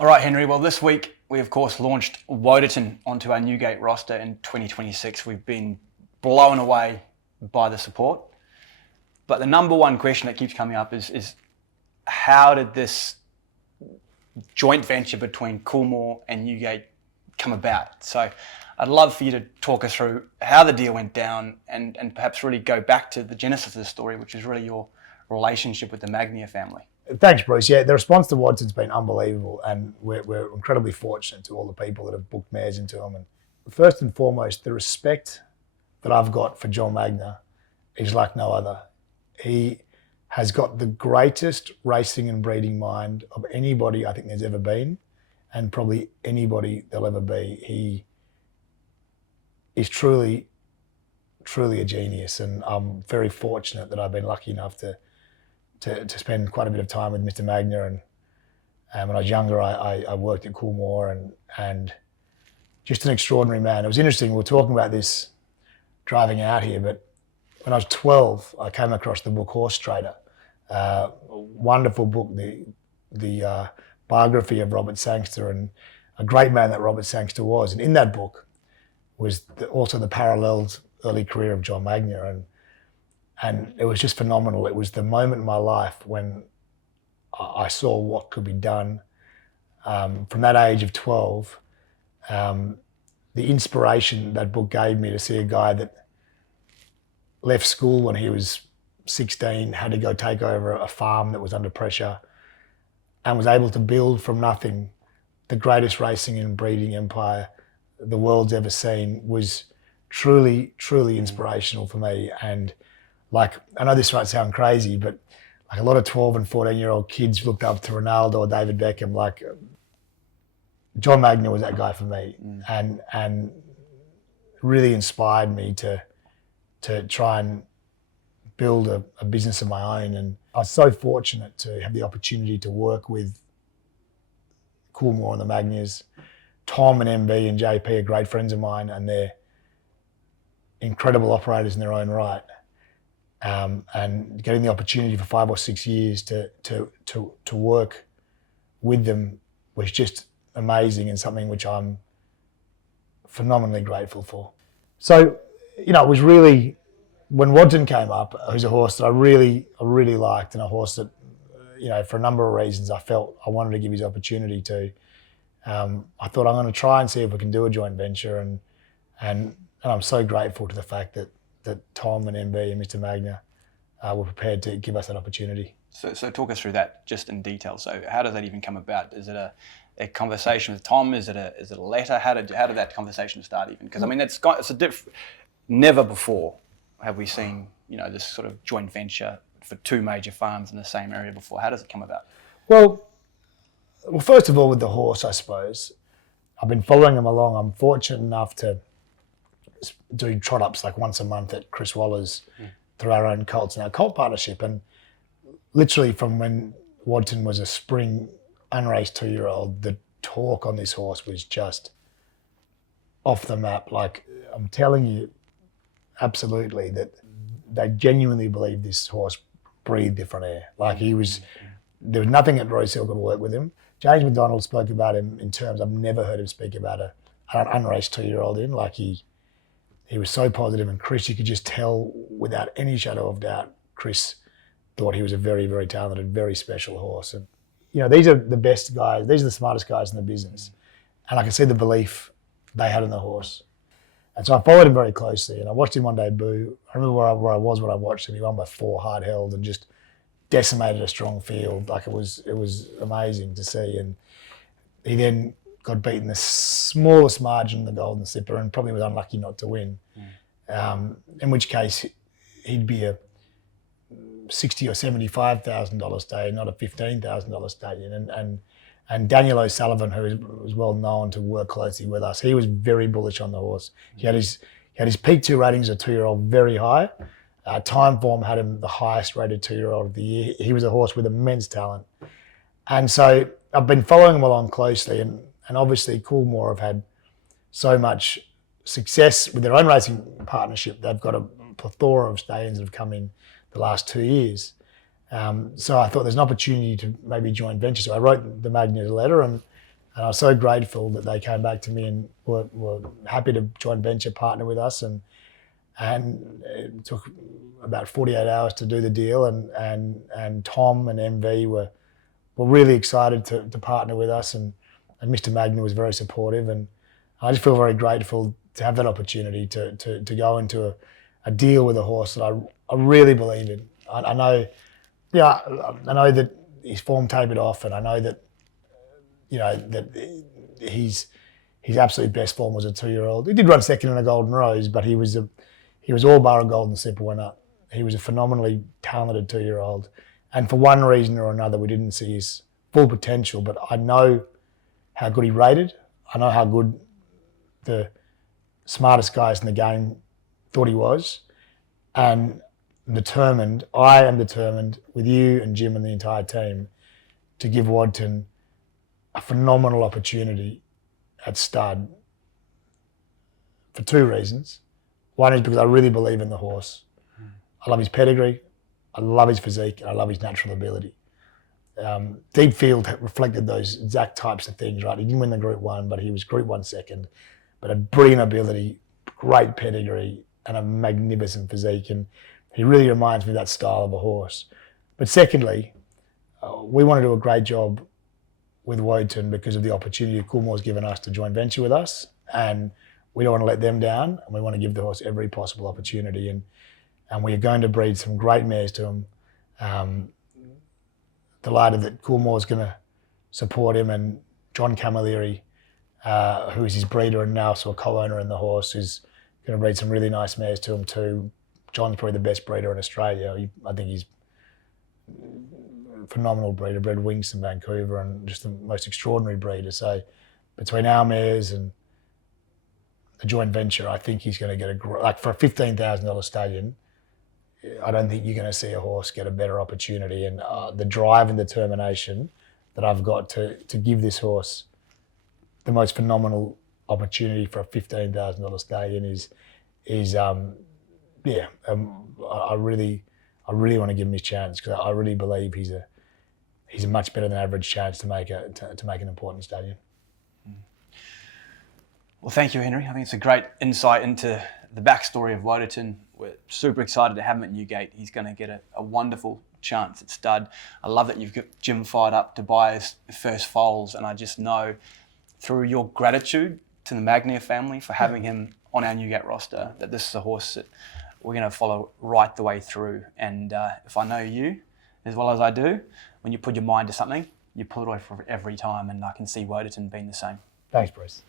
All right, Henry. Well, this week we, of course, launched Woderton onto our Newgate roster in 2026. We've been blown away by the support. But the number one question that keeps coming up is how did this joint venture between Coolmore and Newgate come about? So I'd love for you to talk us through how the deal went down and perhaps really go back to the genesis of the story, which is really your relationship with the Magnier family. Thanks, Bruce. Yeah, the response to Watson's been unbelievable, and we're incredibly fortunate to all the people that have booked mares into him. And first and foremost, the respect that I've got for John Magnier is like no other. He has got the greatest racing and breeding mind of anybody I think there's ever been, and probably anybody there'll ever be. He is truly a genius, and I'm very fortunate that I've been lucky enough to spend quite a bit of time with Mr. Magnier. And when I was younger, I worked at Coolmore and just an extraordinary man. It was interesting, we were talking about this driving out here, but when I was 12, I came across the book Horse Trader, a wonderful book, the biography of Robert Sangster, and a great man that Robert Sangster was. And in that book was also the paralleled early career of John Magnier. And it was just phenomenal. It was the moment in my life when I saw what could be done. From that age of 12, the inspiration that book gave me to see a guy that left school when he was 16, had to go take over a farm that was under pressure, and was able to build from nothing the greatest racing and breeding empire the world's ever seen was truly inspirational for me. And like, I know this might sound crazy, but like a lot of 12 and 14-year-old kids looked up to Ronaldo or David Beckham. Like, John Magnier was that guy for me, and really inspired me to try and build a business of my own. And I was so fortunate to have the opportunity to work with Coolmore and the Magniers. Tom and MB and JP are great friends of mine, and they're incredible operators in their own right. And getting the opportunity for 5 or 6 years to work with them was just amazing, and something which I'm phenomenally grateful for. So, you know, it was really, when Waddington came up, it was a horse that I really liked, and a horse that, you know, for a number of reasons I felt I wanted to give his opportunity to. I thought, I'm going to try and see if we can do a joint venture, and I'm so grateful to the fact that Tom and MB and Mr. Magnier were prepared to give us that opportunity. So talk us through that just in detail. So how does that even come about? Is it a conversation with Tom? Is it a letter? How did that conversation start even? Because I mean, it's never before have we seen, you know, this sort of joint venture for two major farms in the same area before. How does it come about? Well, first of all, with the horse, I suppose, I've been following him along. I'm fortunate enough to do trot-ups like once a month at Chris Waller's through our own colts and our colt partnership. And literally from when Waddington was a spring unraced 2-year-old, the talk on this horse was just off the map. Like, I'm telling you, absolutely, that they genuinely believed this horse breathed different air. Like, there was nothing at Royce Hill could work with him. James McDonald spoke about him in terms I've never heard him speak about an unraced 2-year-old in. Like, he was so positive, and Chris, you could just tell without any shadow of doubt, Chris thought he was a very, very talented, very special horse. And, you know, these are the best guys, these are the smartest guys in the business. And I could see the belief they had in the horse. And so I followed him very closely, and I watched him one debut. I remember where I was when I watched him. He won by 4 hard held and just decimated a strong field. Like, it was amazing to see. And he then got beaten the smallest margin in the Golden Slipper and probably was unlucky not to win. In which case he'd be a $60,000 or $75,000 stallion, not a $15,000 stallion. And Daniel O'Sullivan, who was well known to work closely with us, he was very bullish on the horse. He had his peak 2 ratings of 2-year-old very high. Time Form had him the highest rated 2-year-old of the year. He was a horse with immense talent. And so I've been following him along closely, and obviously Coolmore have had so much success with their own racing partnership. They've got a plethora of stallions that have come in the last 2 years. So I thought there's an opportunity to maybe joint venture. So I wrote the Magnier a letter, and And I was so grateful that they came back to me and were happy to joint venture partner with us. And it took about 48 hours to do the deal. And Tom and MV were really excited to partner with us. And Mr. Magna was very supportive. And I just feel very grateful to have that opportunity to go into a deal with a horse that I really believe in. I know, yeah, I know that his form tapered off, and I know that, that his absolute best form was a 2-year-old. He did run second in a Golden Rose, but he was all bar a Golden Slipper winner. He was a phenomenally talented 2-year-old, and for one reason or another, we didn't see his full potential. But I know how good he rated. I know how good the smartest guys in the game thought he was, and I am determined with you and Jim and the entire team to give Waddington a phenomenal opportunity at stud for 2 reasons. One is because I really believe in the horse. I love his pedigree, I love his physique, and I love his natural ability. Deep Field reflected those exact types of things, right? He didn't win the Group 1, but he was Group 1 second, but a brilliant ability, great pedigree, and a magnificent physique. And he really reminds me of that style of a horse. But secondly, we want to do a great job with Woden because of the opportunity Coolmore's given us to joint venture with us, and we don't want to let them down, and we want to give the horse every possible opportunity. And we are going to breed some great mares to him. Delighted that Coolmore's going to support him, and John Camilleri, who is his breeder and now also a co-owner in the horse, is going to breed some really nice mares to him too. John's probably the best breeder in Australia. I think he's a phenomenal breeder, bred Wings in Vancouver, and just the most extraordinary breeder. So between our mares and the joint venture, I think he's going to get for a $15,000 stallion, I don't think you're going to see a horse get a better opportunity. And the drive and determination that I've got to give this horse the most phenomenal opportunity for a $15,000 stallion I really want to give him his chance, because I really believe he's a much better than average chance to make an important stallion. Well, thank you, Henry. I think it's a great insight into the backstory of Woden. We're super excited to have him at Newgate. He's going to get a wonderful chance at stud. I love that you've got Jim fired up to buy his first foals, and I just know through your gratitude to the Magnier family for having him on our Newgate roster that this is a horse that we're going to follow right the way through. And if I know you as well as I do, when you put your mind to something, you pull it away for every time, and I can see Woden being the same. Thanks, Bruce.